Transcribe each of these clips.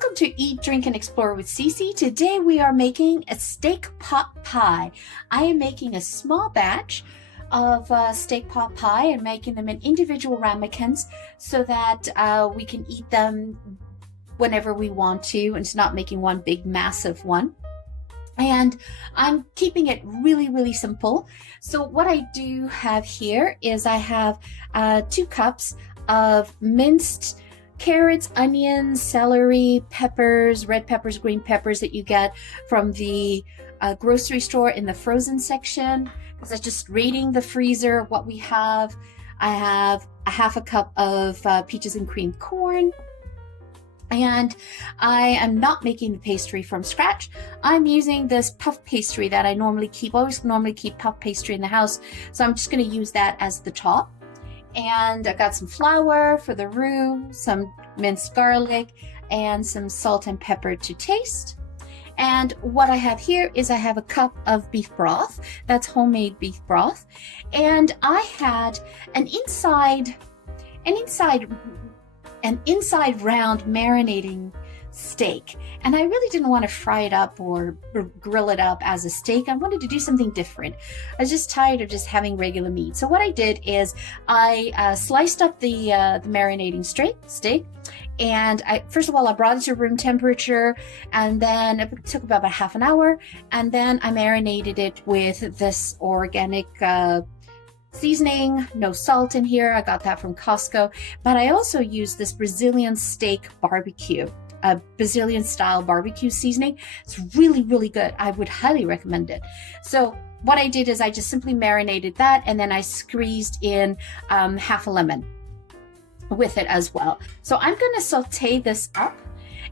Welcome to Eat, Drink, and Explore with Cece. Today we are making a steak pot pie. I am making a small batch of steak pot pie and making them in individual ramekins so that we can eat them whenever we want to, and it's not making one big massive one. And I'm keeping it really simple. So what I do have here is I have 2 cups of minced carrots, onions, celery, peppers, red peppers, green peppers that you get from the grocery store in the frozen section. Because I'm just raiding the freezer what we have. I have a half a cup of peaches and cream corn. And I am not making the pastry from scratch. I'm using this puff pastry that I normally keep. I always normally keep puff pastry in the house. So I'm just going to use that as the top. And I got some flour for the roux, some minced garlic, and some salt and pepper to taste. And what I have here is I have a cup of beef broth. That's homemade beef broth. And I had an inside round marinating steak, and I really didn't want to fry it up or grill it up as a steak. I wanted to do something different. I was just tired of just having regular meat. So what I did is I sliced up the marinating steak, and first of all I brought it to room temperature, and then it took about half an hour, and then I marinated it with this organic seasoning, no salt in here. I got that from Costco, but I also used this Brazilian steak barbecue, a Brazilian style barbecue seasoning. It's really good. I would highly recommend it. So what I did is I just simply marinated that, and then I squeezed in half a lemon with it as well. So I'm going to saute this up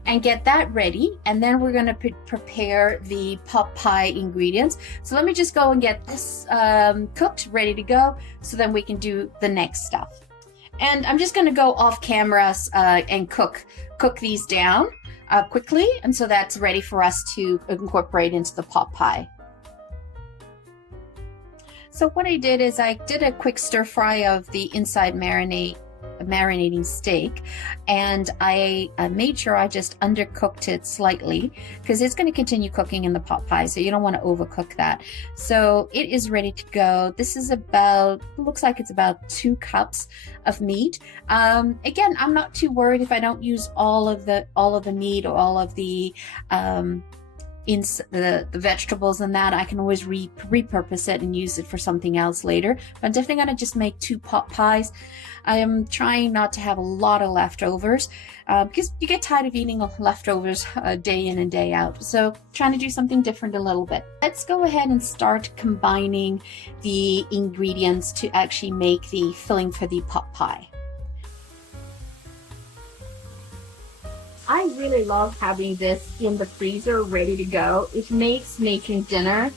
and get that ready, and then we're going to prepare the pot pie ingredients. So let me just go and get this cooked, ready to go, so then we can do the next stuff. And I'm just going to go off camera and cook these down quickly, and so that's ready for us to incorporate into the pot pie. So what I did is I did a quick stir fry of the inside marinating steak, and I made sure I just undercooked it slightly because it's going to continue cooking in the pot pie, so you don't want to overcook that. So it is ready to go. This is looks like it's about 2 cups of meat. Again, I'm not too worried if I don't use all of the meat or all of the vegetables and that. I can always repurpose it and use it for something else later. But I'm definitely going to just make 2 pot pies. I am trying not to have a lot of leftovers because you get tired of eating leftovers day in and day out. So trying to do something different a little bit. Let's go ahead and start combining the ingredients to actually make the filling for the pot pie. I really love having this in the freezer ready to go. It makes making dinner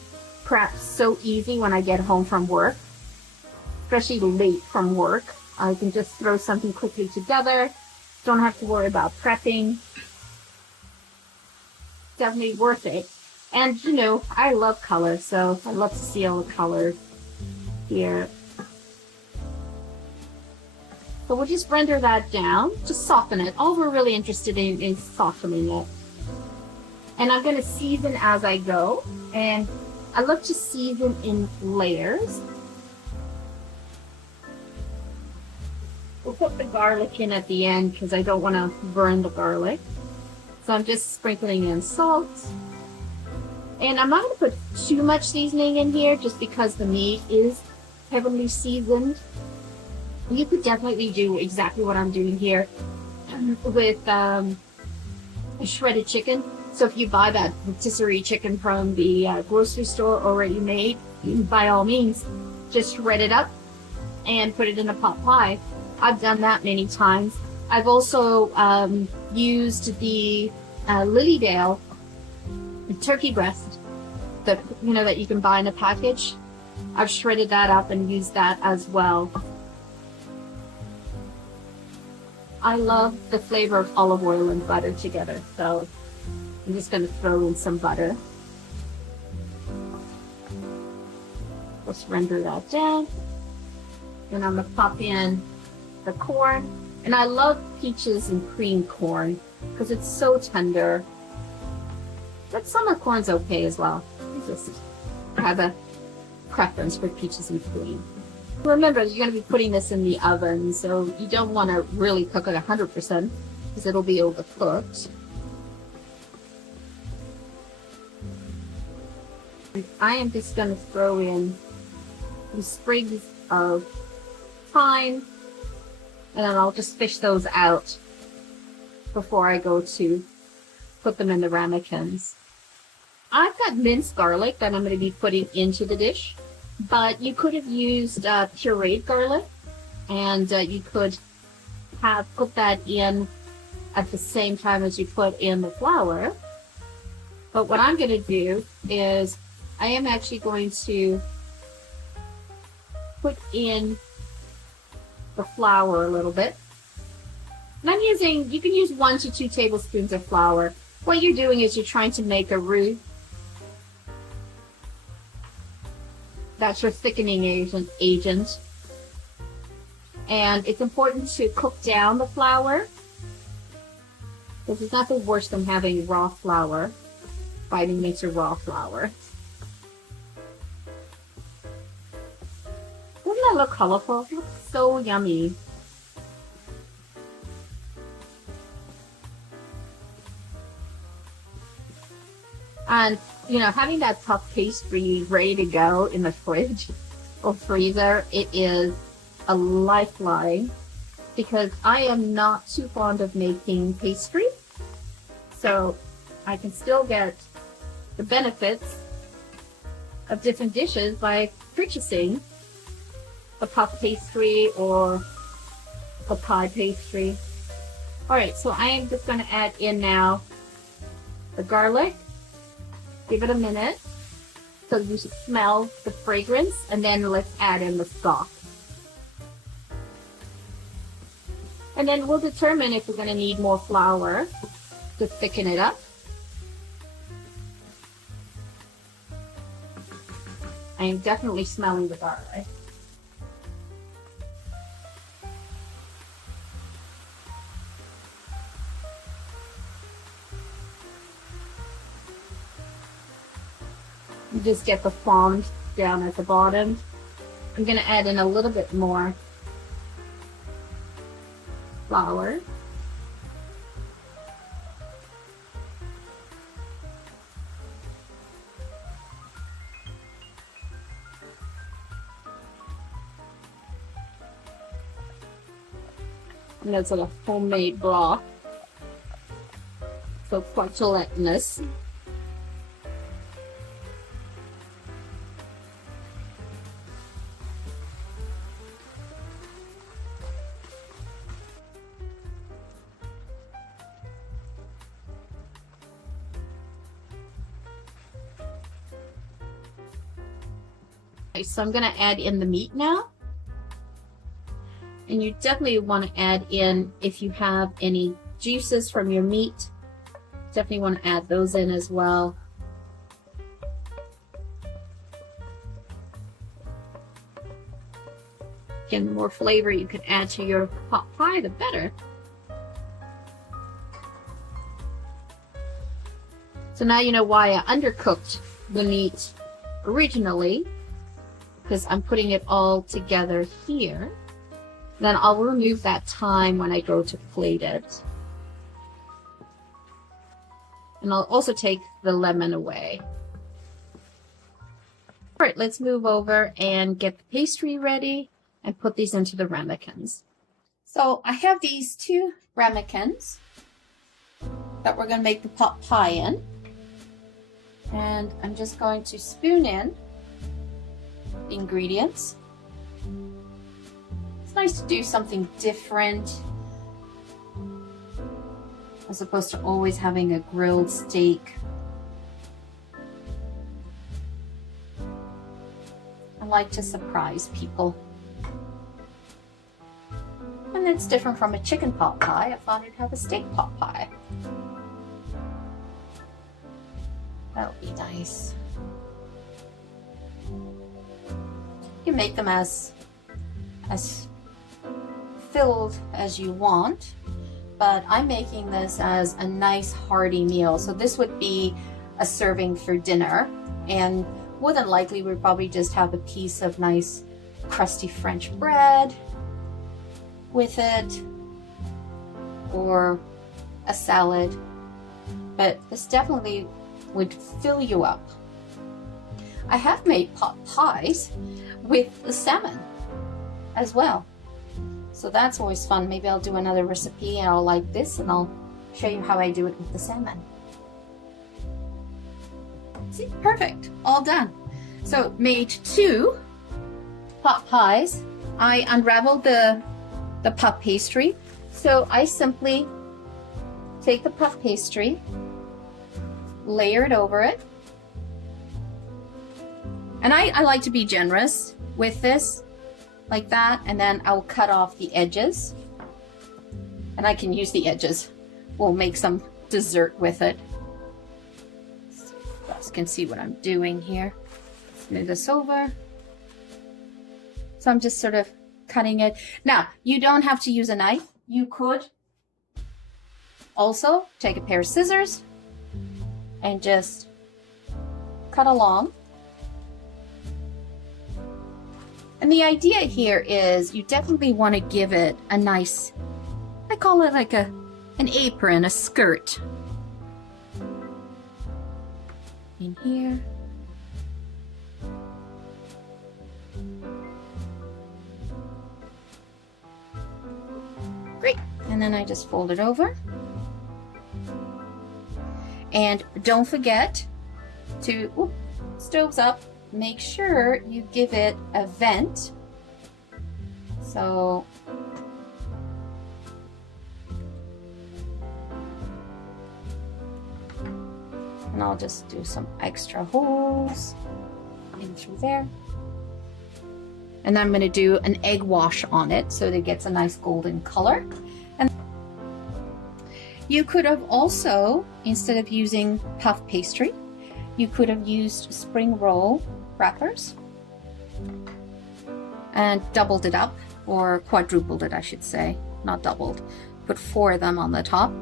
prep so easy when I get home from work, especially late from work. I can just throw something quickly together. Don't have to worry about prepping. Definitely worth it. And you know, I love color, so I love to see all the colors here. So we'll just render that down, just soften it. All we're really interested in is softening it. And I'm going to season as I go. And I love to season in layers. We'll put the garlic in at the end because I don't want to burn the garlic. So I'm just sprinkling in salt. And I'm not going to put too much seasoning in here just because the meat is heavily seasoned. You could definitely do exactly what I'm doing here with shredded chicken. So if you buy that rotisserie chicken from the grocery store already made, by all means, just shred it up and put it in a pot pie. I've done that many times. I've also used the Lilydale turkey breast that you can buy in a package. I've shredded that up and used that as well. I love the flavor of olive oil and butter together, so I'm just going to throw in some butter. Let's render that down. Then I'm going to pop in the corn. And I love peaches and cream corn because it's so tender. But summer corn's okay as well. I just have a preference for peaches and cream. Remember, you're going to be putting this in the oven, so you don't want to really cook it 100% because it'll be overcooked. I am just going to throw in the sprigs of thyme, and then I'll just fish those out before I go to put them in the ramekins. I've got minced garlic that I'm going to be putting into the dish, but you could have used pureed garlic, and you could have put that in at the same time as you put in the flour. But what I'm going to do is I am actually going to put in the flour a little bit. And I'm using, you can use 1 to 2 tablespoons of flour. What you're doing is you're trying to make a roux. That's your thickening agent. And it's important to cook down the flour, because there's nothing worse than having raw flour, biting into raw flour. Doesn't that look colorful? It looks so yummy. And, you know, having that puff pastry ready to go in the fridge or freezer, it is a lifeline, because I am not too fond of making pastry. So I can still get the benefits of different dishes by purchasing a puff pastry or a pie pastry. Alright, so I am just going to add in now the garlic. Give it a minute so you smell the fragrance, and then let's add in the stock. And then we'll determine if we're going to need more flour to thicken it up. I am definitely smelling the garlic. You just get the fond down at the bottom. I'm going to add in a little bit more flour. And that's like a homemade broth, so quite gelatinous. Okay, so I'm going to add in the meat now. And you definitely want to add in, if you have any juices from your meat, definitely want to add those in as well. Again, the more flavor you can add to your pot pie, the better. So now you know why I undercooked the meat originally, because I'm putting it all together here. Then I'll remove that thyme when I go to plate it. And I'll also take the lemon away. All right, let's move over and get the pastry ready and put these into the ramekins. So I have these 2 ramekins that we're going to make the pot pie in. And I'm just going to spoon in the ingredients. It's nice to do something different as opposed to always having a grilled steak. I like to surprise people. And it's different from a chicken pot pie. I thought I'd have a steak pot pie. That'll be nice. You can make them as filled as you want, but I'm making this as a nice hearty meal. So this would be a serving for dinner, and more than likely we'd probably just have a piece of nice crusty French bread with it, or a salad, but this definitely would fill you up. I have made pot pies with the salmon as well, so that's always fun. Maybe I'll do another recipe and I'll like this and I'll show you how I do it with the salmon. See, perfect, all done. So made 2 pot pies. I unraveled the puff pastry. So I simply take the puff pastry, layer it over it. And I like to be generous with this, like that, and then I'll cut off the edges. And I can use the edges. We'll make some dessert with it. You guys can see what I'm doing here. Move this over. So I'm just sort of cutting it. Now, you don't have to use a knife. You could also take a pair of scissors and just cut along. And the idea here is you definitely want to give it a nice, I call it like an apron, a skirt. In here. Great. And then I just fold it over. And don't forget to, stove's up, make sure you give it a vent. So, and I'll just do some extra holes in through there. And then I'm going to do an egg wash on it so that it gets a nice golden color. And you could have also, instead of using puff pastry, you could have used spring roll wrappers and doubled it up, or quadrupled it, I should say, not doubled. Put 4 of them on the top.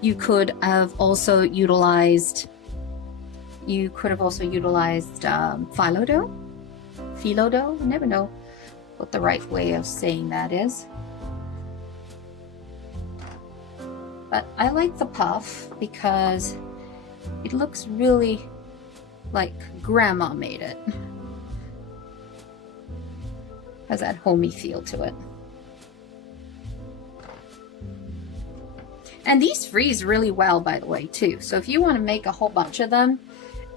You could have also utilized phyllo dough. Phyllo dough? I never know what the right way of saying that is. But I like the puff because it looks really like grandma made it. Has that homey feel to it. And these freeze really well, by the way, too. So if you want to make a whole bunch of them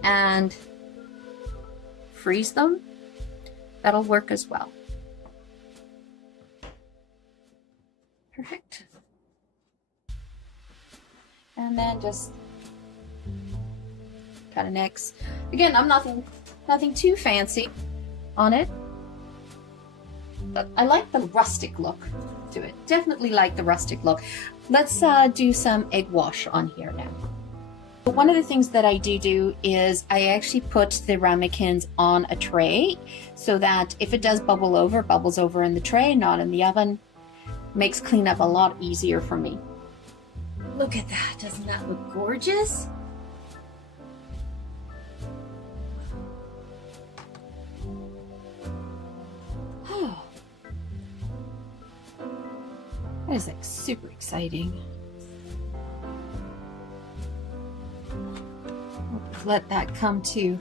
and freeze them, that'll work as well. Perfect. And then just cut an X. Again, I'm nothing too fancy on it. But I like the rustic look to it. Definitely like the rustic look. Let's do some egg wash on here now. One of the things that I do is I actually put the ramekins on a tray so that if it does bubble over, it bubbles over in the tray, not in the oven. Makes cleanup a lot easier for me. Look at that, doesn't that look gorgeous? Oh, that is like super exciting. Let that come to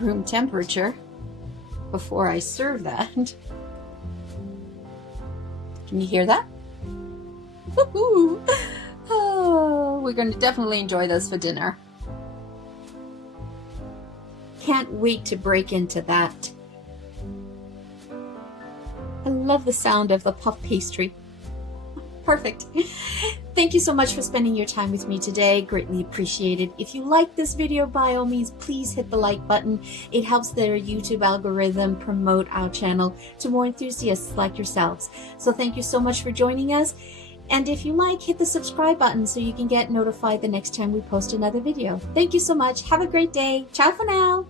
room temperature before I serve that. Can you hear that? Woohoo! Oh, we're going to definitely enjoy this for dinner. Can't wait to break into that. I love the sound of the puff pastry. Perfect. Thank you so much for spending your time with me today. Greatly appreciated. If you like this video, by all means, please hit the like button. It helps the YouTube algorithm promote our channel to more enthusiasts like yourselves. So thank you so much for joining us. And if you like, hit the subscribe button so you can get notified the next time we post another video. Thank you so much. Have a great day. Ciao for now.